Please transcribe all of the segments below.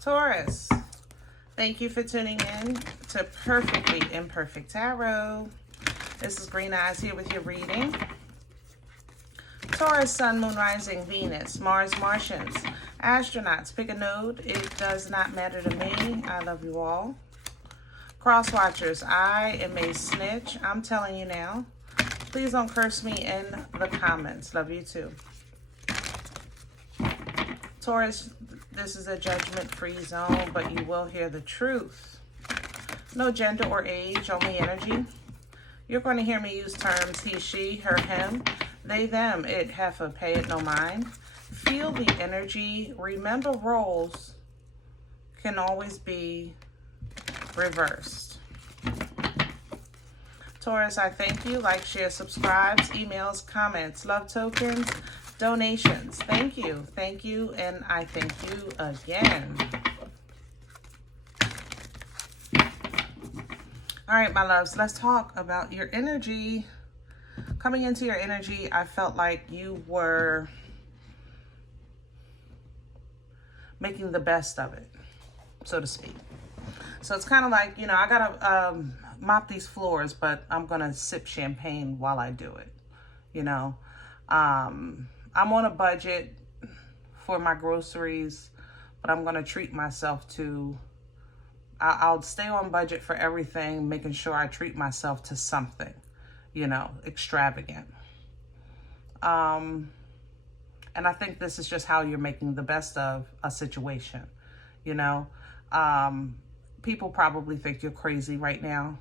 Taurus, thank you for tuning in to Perfectly Imperfect Tarot. This is Green Eyes here with your reading. Taurus, Sun, Moon, Rising, Venus, Mars, Martians, astronauts, pick a node. It does not matter to me. I love you all. Cross watchers, I am a snitch. I'm telling you now. Please don't curse me in the comments. Love you too. Taurus, this is a judgment-free zone, but you will hear the truth. No gender or age, only energy. You're going to hear me use terms he, she, her, him, they, them, it, heifer, pay it no mind. Feel the energy. Remember, roles can always be reversed. Taurus, I thank you. Like, share, subscribes, emails, comments, love tokens, donations. Thank you, and I thank you again. All right, my loves, let's talk about your energy. Coming into your energy, I felt like you were making the best of it, so to speak. So it's kind of like, you know, I gotta mop these floors, but I'm gonna sip champagne while I do it, you know. I'm on a budget for my groceries, but I'm gonna treat myself to, I'll stay on budget for everything, making sure I treat myself to something, you know, extravagant. And I think this is just how you're making the best of a situation, you know. People probably think you're crazy right now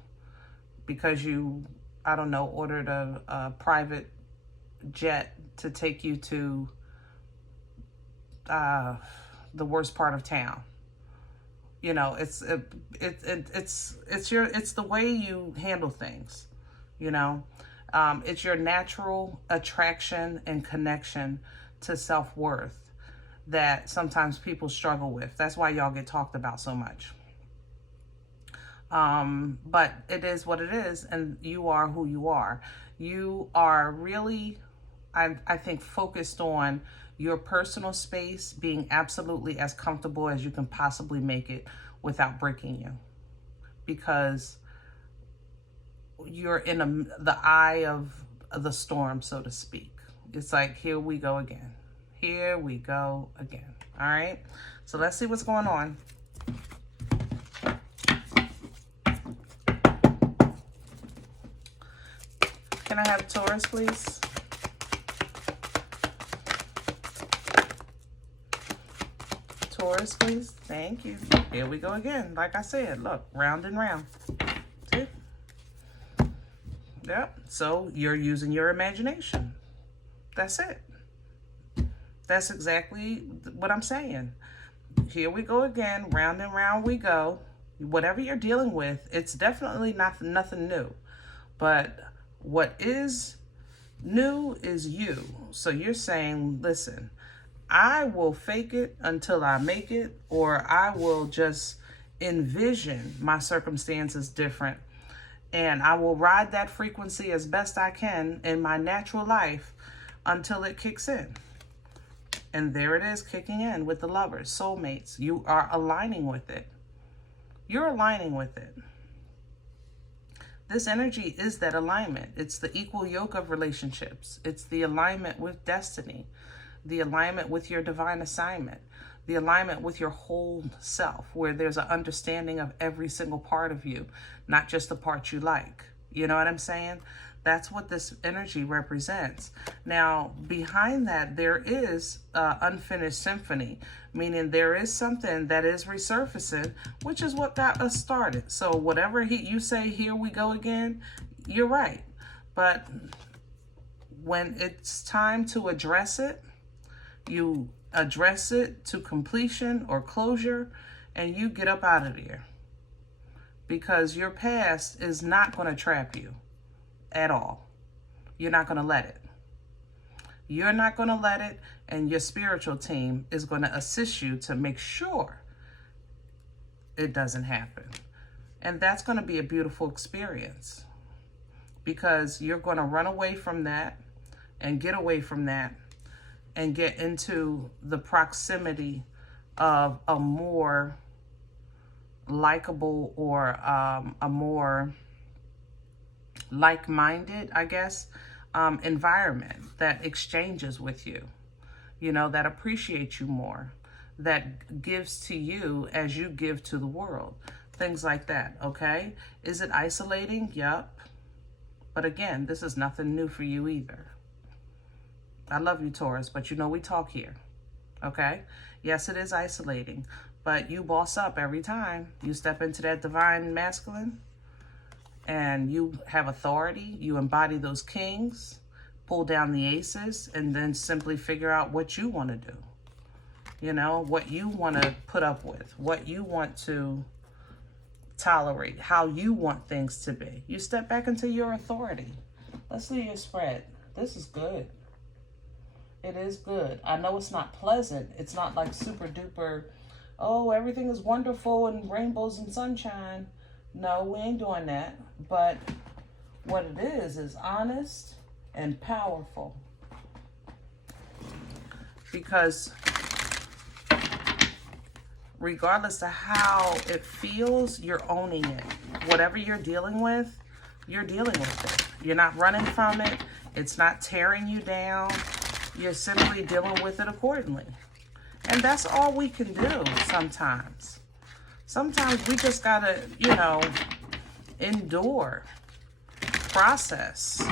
because you, I don't know, ordered a private jet to take you to the worst part of town. You know, it's the way you handle things, you know. It's your natural attraction and connection to self-worth that sometimes people struggle with. That's why y'all get talked about so much. But it is what it is, and you are who you are. You are really, I think, focused on your personal space being absolutely as comfortable as you can possibly make it without breaking you. Because you're in the eye of the storm, so to speak. It's like, here we go again. Here we go again. All right? So let's see what's going on. Can I have Taurus, please? Taurus, please. Thank you. Here we go again. Like I said, look, round and round. See? Yep. So you're using your imagination. That's it. That's exactly what I'm saying. Here we go again. Round and round we go. Whatever you're dealing with, it's definitely nothing new. But what is new is you. So you're saying, listen, I will fake it until I make it, or I will just envision my circumstances different, and I will ride that frequency as best I can in my natural life until it kicks in. And there it is, kicking in with the Lovers, soulmates. You are aligning with it. You're aligning with it. This energy is that alignment. It's the equal yoke of relationships. It's the alignment with destiny, the alignment with your divine assignment, the alignment with your whole self, where there's an understanding of every single part of you, not just the part you like. You know what I'm saying? That's what this energy represents. Now, behind that, there is unfinished symphony, meaning there is something that is resurfacing, which is what got us started. So whatever you say, here we go again, you're right. But when it's time to address it, you address it to completion or closure, and you get up out of there. Because your past is not going to trap you at all. You're not going to let it. You're not going to let it, and your spiritual team is going to assist you to make sure it doesn't happen. And that's going to be a beautiful experience, because you're going to run away from that and get away from that and get into the proximity of a more likable or a more like-minded, I guess, environment that exchanges with you, you know, that appreciates you more, that gives to you as you give to the world, things like that, okay? Is it isolating? Yup. But again, this is nothing new for you either. I love you, Taurus, but you know we talk here, okay? Yes, it is isolating, but you boss up every time you step into that divine masculine and you have authority. You embody those kings, pull down the aces, and then simply figure out what you want to do. You know, what you want to put up with, what you want to tolerate, how you want things to be. You step back into your authority. Let's see your spread. This is good. It is good. I know it's not pleasant. It's not like super duper, oh, everything is wonderful and rainbows and sunshine. No, we ain't doing that. But what it is honest and powerful. Because regardless of how it feels, you're owning it. Whatever you're dealing with it. You're not running from it. It's not tearing you down. You're simply dealing with it accordingly. And that's all we can do sometimes. Sometimes we just gotta, you know, endure, process.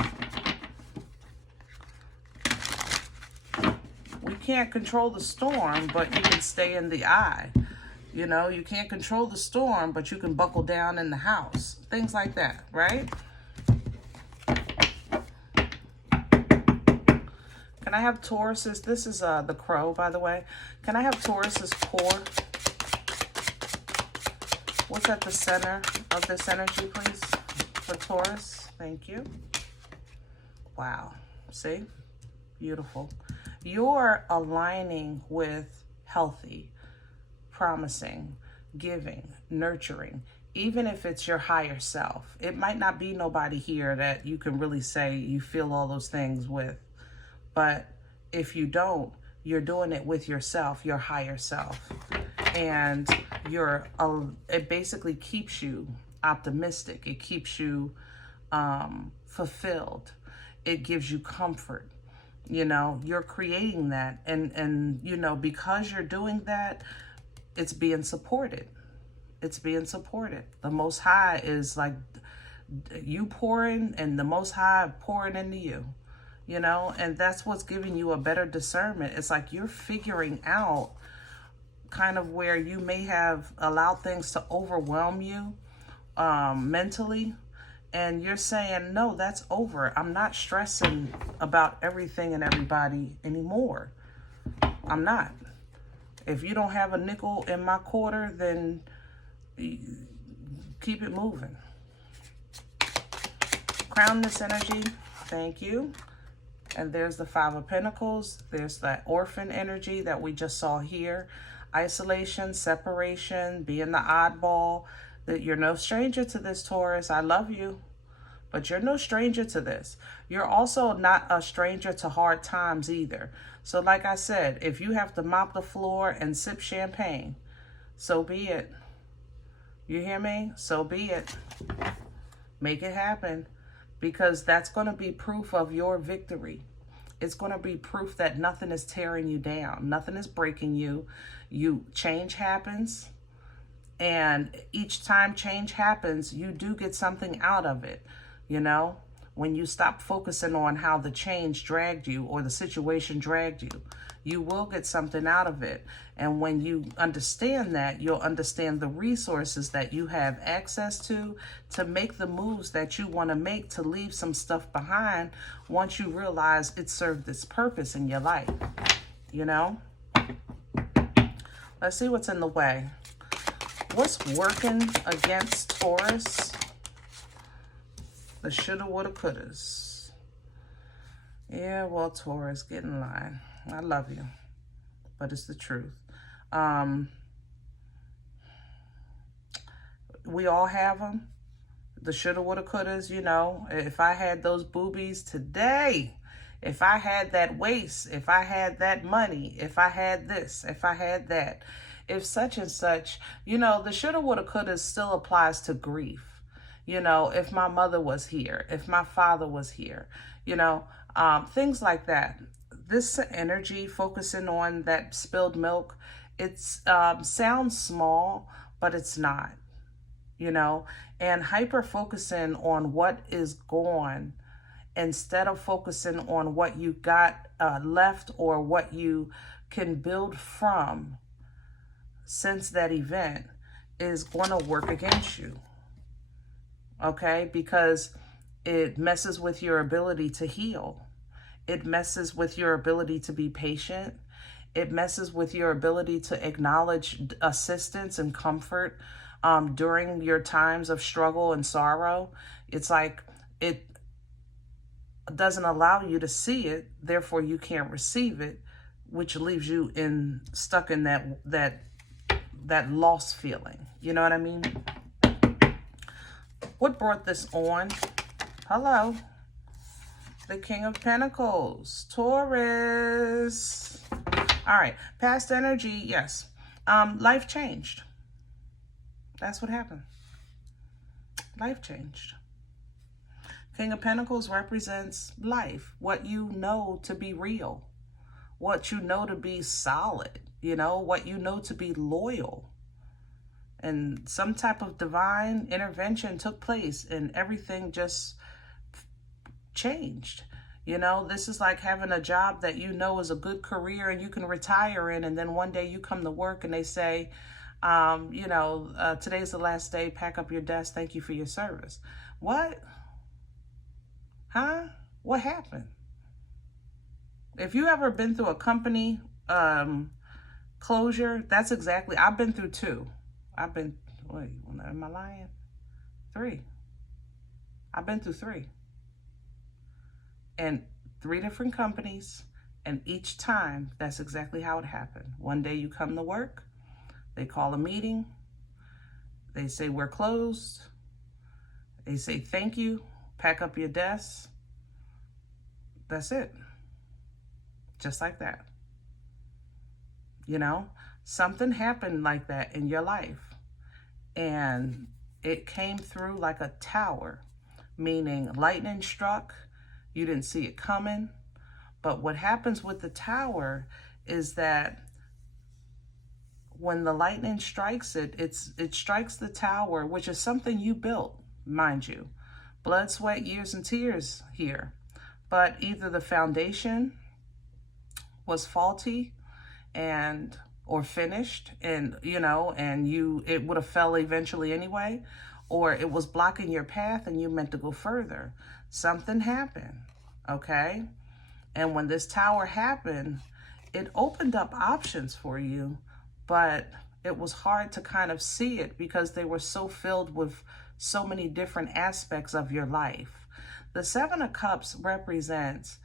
We can't control the storm, but you can stay in the eye. You know, you can't control the storm, but you can buckle down in the house. Things like that, right? Can I have Taurus's, this is the crow, by the way. Can I have Taurus's core? What's at the center of this energy, please, for Taurus? Thank you. Wow. See? Beautiful. You're aligning with healthy, promising, giving, nurturing, even if it's your higher self. It might not be nobody here that you can really say you feel all those things with. But if you don't, you're doing it with yourself, your higher self. And it basically keeps you optimistic. It keeps you fulfilled. It gives you comfort. You know, you're creating that. And you know, because you're doing that, it's being supported. It's being supported. The Most High is like you pouring and the Most High pouring into you. You know, and that's what's giving you a better discernment. It's like you're figuring out kind of where you may have allowed things to overwhelm you mentally. And you're saying, no, that's over. I'm not stressing about everything and everybody anymore. I'm not. If you don't have a nickel in my quarter, then keep it moving. Crown this energy. Thank you. And there's the Five of Pentacles. There's that orphan energy that we just saw here. Isolation, separation, being the oddball. That you're no stranger to this, Taurus. I love you. But you're no stranger to this. You're also not a stranger to hard times either. So like I said, if you have to mop the floor and sip champagne, so be it. You hear me? So be it. Make it happen. Because that's going to be proof of your victory. It's going to be proof that nothing is tearing you down. Nothing is breaking you. Change happens. And each time change happens, you do get something out of it. You know, when you stop focusing on how the change dragged you or the situation dragged you, you will get something out of it. And when you understand that, you'll understand the resources that you have access to make the moves that you want to make, to leave some stuff behind once you realize it served its purpose in your life. You know? Let's see what's in the way. What's working against Taurus? The shoulda, woulda, couldas. Yeah, well, Taurus, get in line. I love you, but it's the truth. We all have them. The shoulda, woulda, couldas, you know. If I had those boobies today, if I had that waist, if I had that money, if I had this, if I had that, if such and such, you know, the shoulda, woulda, coulda still applies to grief. You know, if my mother was here, if my father was here, you know, things like that. This energy focusing on that spilled milk, it's sounds small, but it's not, you know, and hyper focusing on what is gone instead of focusing on what you got left or what you can build from since that event is going to work against you. Okay, because it messes with your ability to heal. It messes with your ability to be patient. It messes with your ability to acknowledge assistance and comfort during your times of struggle and sorrow. It's like it doesn't allow you to see it, therefore you can't receive it, which leaves you stuck in that lost feeling. You know what I mean? What brought this on? Hello. The King of Pentacles, Taurus. All right, past energy, yes. Life changed. That's what happened. Life changed. King of Pentacles represents life, what you know to be real, what you know to be solid, you know, what you know to be loyal. And some type of divine intervention took place and everything just changed. You know, this is like having a job that you know is a good career and you can retire in, and then one day you come to work and they say, you know, today's the last day, pack up your desk, thank you for your service. What? Huh? What happened? If you ever been through a company closure, that's exactly, I've been through two. Wait, am I lying? 3. I've been through 3. And 3 different companies, and each time, that's exactly how it happened. One day you come to work, they call a meeting, they say we're closed, they say thank you, pack up your desk, that's it. Just like that. You know, something happened like that in your life, and it came through like a tower, meaning lightning struck, you didn't see it coming. But what happens with the tower is that when the lightning strikes it strikes the tower, which is something you built, mind you. Blood, sweat, years, and tears here. But either the foundation was faulty or finished, and you know, and it would have fell eventually anyway, or it was blocking your path and you meant to go further. Something happened, okay? And when this tower happened, it opened up options for you, but it was hard to kind of see it because they were so filled with so many different aspects of your life. The 7 of Cups represents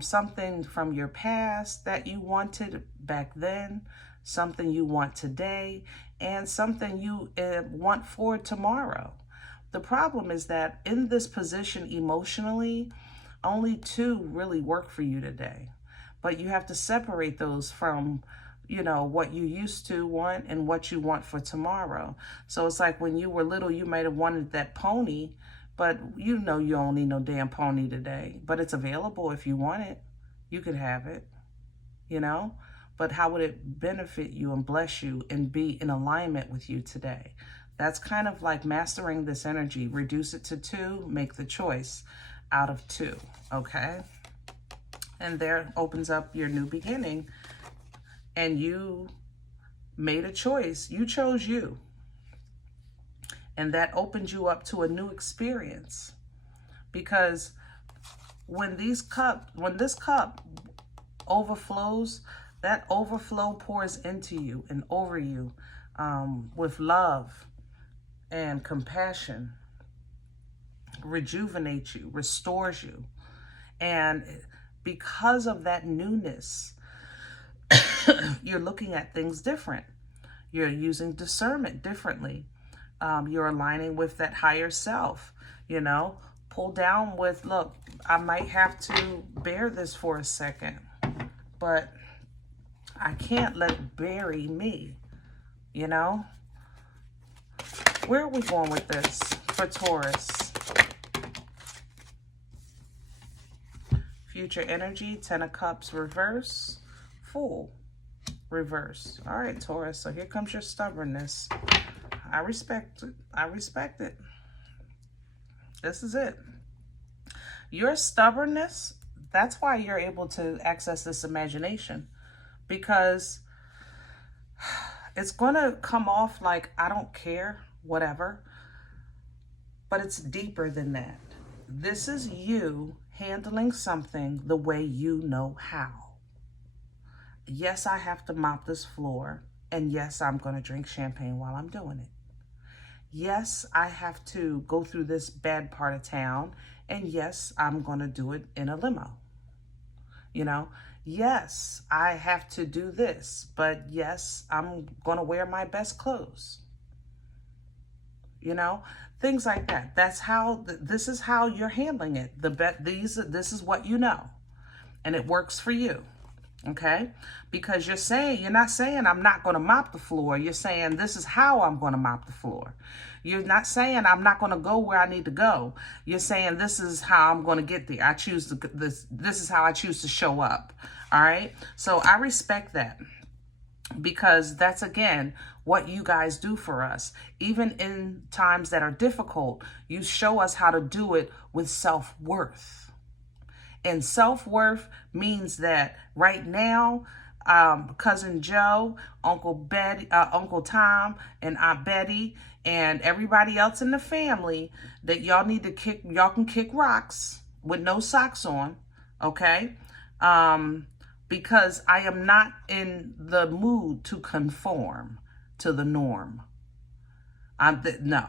something from your past that you wanted back then, something you want today, and something you want for tomorrow. The problem is that in this position emotionally, only 2 really work for you today. But you have to separate those from, you know, what you used to want and what you want for tomorrow. So it's like when you were little, you might have wanted that pony, but you know you don't need no damn pony today. But it's available if you want it. You could have it, you know? But how would it benefit you and bless you and be in alignment with you today? That's kind of like mastering this energy. Reduce it to 2, make the choice out of 2, okay? And there opens up your new beginning. And you made a choice. You chose you. And that opened you up to a new experience. Because when this cup overflows, that overflow pours into you and over you with love and compassion, rejuvenates you, restores you. And because of that newness, you're looking at things different. You're using discernment differently. You're aligning with that higher self, you know. Pull down with, look, I might have to bear this for a second, but I can't let it bury me. you know? Where are we going with this for Taurus? Future energy, 10 of Cups reverse, Fool reverse. All right, Taurus, so here comes your stubbornness. I respect it. I respect it. This is it. Your stubbornness, that's why you're able to access this imagination, because it's going to come off like, I don't care, whatever, but it's deeper than that. This is you handling something the way you know how. Yes, I have to mop this floor, and yes, I'm going to drink champagne while I'm doing it. Yes, I have to go through this bad part of town, and yes, I'm going to do it in a limo. You know, yes, I have to do this, but yes, I'm going to wear my best clothes. You know, things like that. That's how, this is how you're handling it. This is what you know, and it works for you. Okay, because you're not saying I'm not going to mop the floor. You're saying this is how I'm going to mop the floor. You're not saying I'm not going to go where I need to go. You're saying this is how I'm going to get there. This is how I choose to show up. All right. So I respect that, because that's, again, what you guys do for us. Even in times that are difficult, you show us how to do it with self-worth. And self-worth means that right now, Cousin Joe, Uncle Tom, and Aunt Betty, and everybody else in the family, that y'all can kick rocks with no socks on, okay? Because I am not in the mood to conform to the norm. No.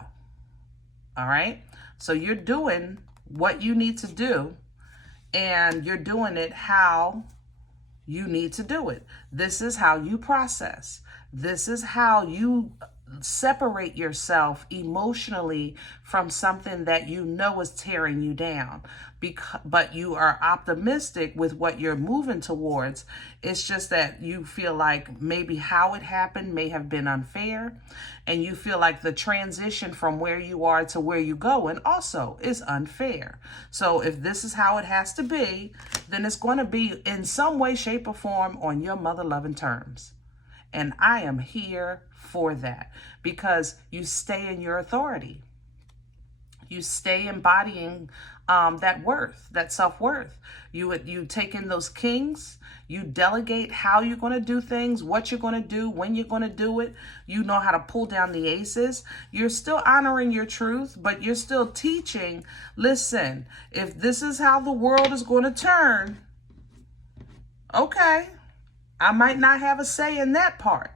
All right? So you're doing what you need to do, and you're doing it how you need to do it. This is how you process. This is how you separate yourself emotionally from something that you know is tearing you down. But you are optimistic with what you're moving towards. It's just that you feel like maybe how it happened may have been unfair, and you feel like the transition from where you are to where you go and also is unfair. So if this is how it has to be, then it's going to be in some way, shape, or form on your mother-loving terms. And I am here for that, because you stay in your authority. You stay embodying that worth, that self-worth. You take in those kings. You delegate how you're going to do things, what you're going to do, when you're going to do it. You know how to pull down the aces. You're still honoring your truth, but you're still teaching, listen, if this is how the world is going to turn, okay, I might not have a say in that part,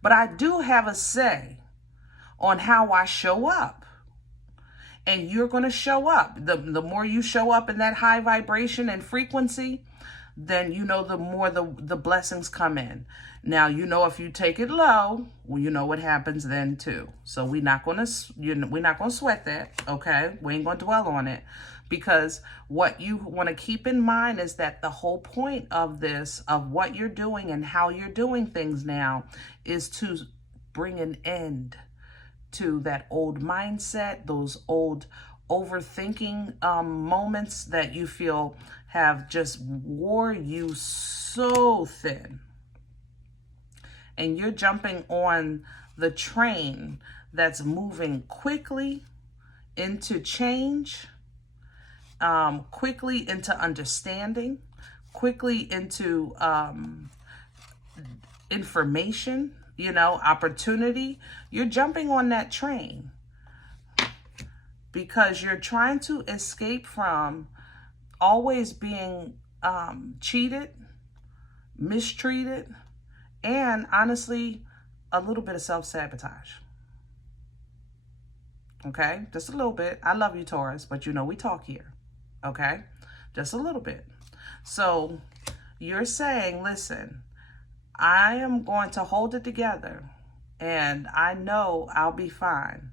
but I do have a say on how I show up. And you're going to show up. The more you show up in that high vibration and frequency, then you know the more the blessings come in. Now, you know, if you take it low, well, you know what happens then too. So we're not going to sweat that, okay? We ain't going to dwell on it, because what you want to keep in mind is that the whole point of this, of what you're doing and how you're doing things now, is to bring an end to that old mindset, those old overthinking moments that you feel have just wore you so thin. And you're jumping on the train that's moving quickly into change, quickly into understanding, quickly into information, you know, opportunity. You're jumping on that train because you're trying to escape from always being cheated, mistreated, and honestly, a little bit of self-sabotage. Okay, just a little bit. I love you, Taurus, but you know we talk here. Okay, just a little bit. So you're saying, listen, I am going to hold it together, and I know I'll be fine.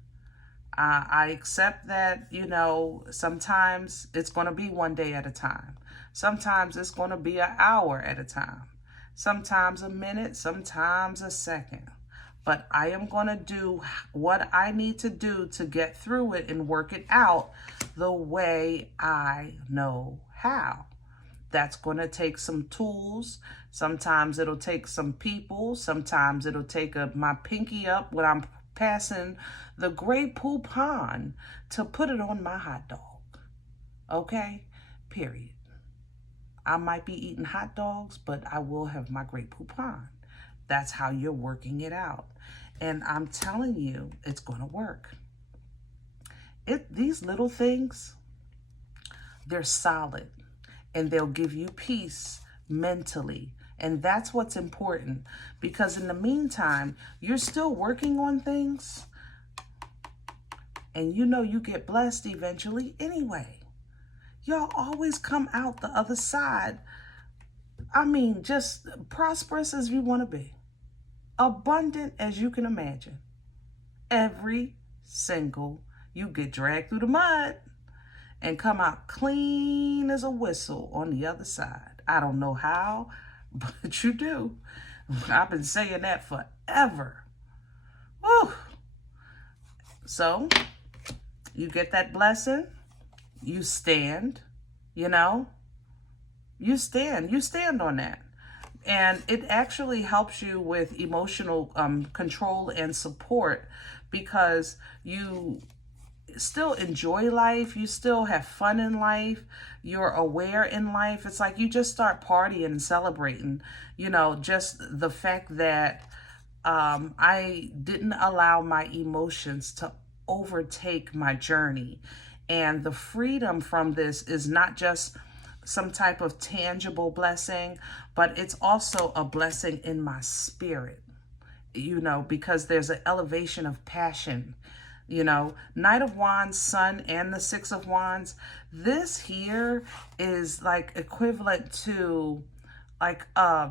I accept that, you know, sometimes it's going to be one day at a time. Sometimes it's going to be an hour at a time. Sometimes a minute, sometimes a second. but I am going to do what I need to do to get through it and work it out the way I know how. That's going to take some tools. Sometimes it'll take some people. Sometimes it'll take my pinky up when I'm passing the Grey Poupon to put it on my hot dog. Okay? Period. I might be eating hot dogs, but I will have my Grey Poupon. That's how you're working it out. And I'm telling you, it's going to work. These little things, they're solid. And they'll give you peace mentally. And that's what's important. Because in the meantime, you're still working on things. And you know you get blessed eventually anyway. Y'all always come out the other side. I mean, just prosperous as you want to be. Abundant as you can imagine. Every single, you get dragged through the mud and come out clean as a whistle on the other side. I don't know how, but you do. I've been saying that forever. Woo! So, you get that blessing, you stand, you know, you stand on that. And it actually helps you with emotional control and support, because you still enjoy life, you still have fun in life, you're aware in life. It's like you just start partying and celebrating, you know, just the fact that I didn't allow my emotions to overtake my journey. And the freedom from this is not just some type of tangible blessing, but it's also a blessing in my spirit, you know, because there's an elevation of passion. You know, Knight of Wands, Sun, and the Six of Wands. This here is like equivalent to like, I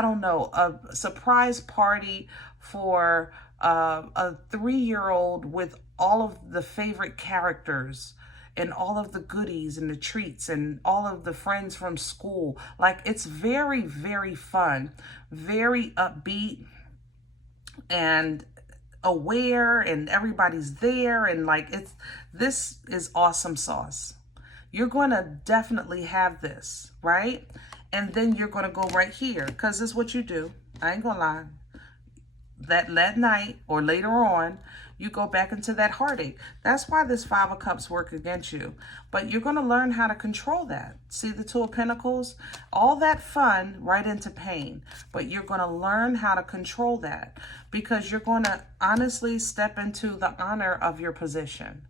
don't know, a surprise party for a 3-year-old with all of the favorite characters and all of the goodies and the treats and all of the friends from school. Like, it's very, very fun, very upbeat, and aware, and everybody's there, and like, this is awesome sauce. You're going to definitely have this, right? And then you're going to go right here, because it's what you do. I ain't gonna lie. That night or later on, you go back into that heartache. That's why this 5 of Cups work against you. But you're going to learn how to control that. See the 2 of Pentacles? All that fun right into pain. But you're going to learn how to control that, because you're going to honestly step into the honor of your position.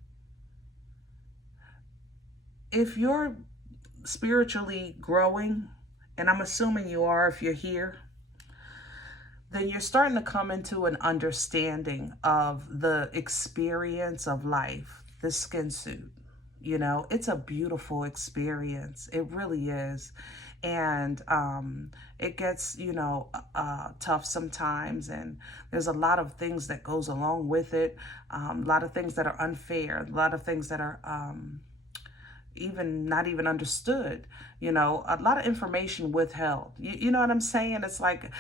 If you're spiritually growing, and I'm assuming you are if you're here, then you're starting to come into an understanding of the experience of life, the skin suit. You know, it's a beautiful experience. It really is. And it gets, you know, tough sometimes. And there's a lot of things that goes along with it. A lot of things that are unfair. A lot of things that are even not even understood. You know, a lot of information withheld. You know what I'm saying? It's like,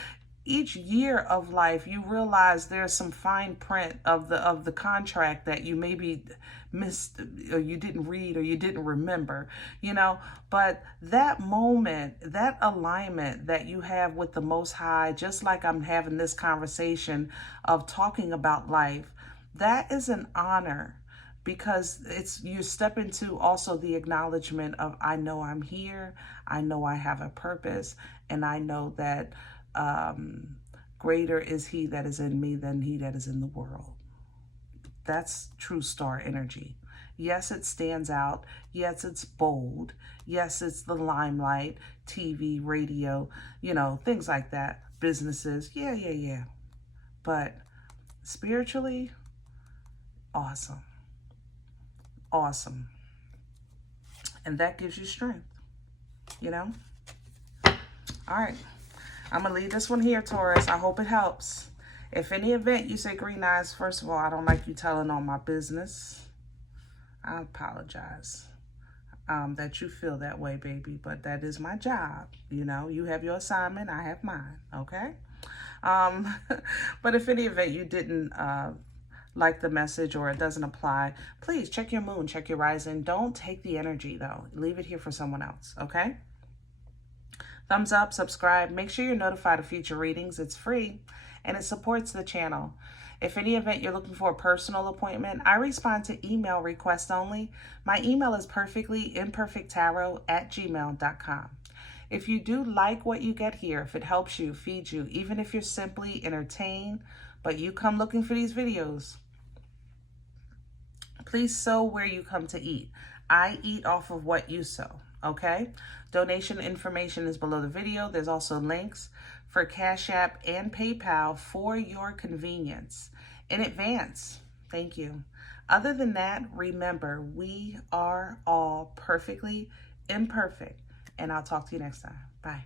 each year of life, you realize there's some fine print of the contract that you maybe missed, or you didn't read, or you didn't remember, you know. But that moment, that alignment that you have with the Most High, just like I'm having this conversation of talking about life, that is an honor, because you step into also the acknowledgement of, I know I'm here, I know I have a purpose, and I know that greater is he that is in me than he that is in the world. That's true star energy. Yes, it stands out. Yes, it's bold. Yes, it's the limelight, TV, radio, you know, things like that. Businesses. Yeah. But spiritually, awesome. Awesome. And that gives you strength, you know? All right. I'm going to leave this one here, Taurus. I hope it helps. If any event you say green eyes, first of all, I don't like you telling all my business. I apologize that you feel that way, baby. But that is my job. You know, you have your assignment. I have mine. Okay? But if any event you didn't like the message or it doesn't apply, please check your moon, check your rising. Don't take the energy though. Leave it here for someone else, okay? Thumbs up, subscribe. Make sure you're notified of future readings. It's free and it supports the channel. If any event you're looking for a personal appointment, I respond to email requests only. My email is perfectlyimperfecttarot@gmail.com. If you do like what you get here, if it helps you, feeds you, even if you're simply entertained, but you come looking for these videos, please sow where you come to eat. I eat off of what you sow, okay? Donation information is below the video. There's also links for CashApp and PayPal for your convenience. In advance, thank you. Other than that, remember, we are all perfectly imperfect. And I'll talk to you next time. Bye.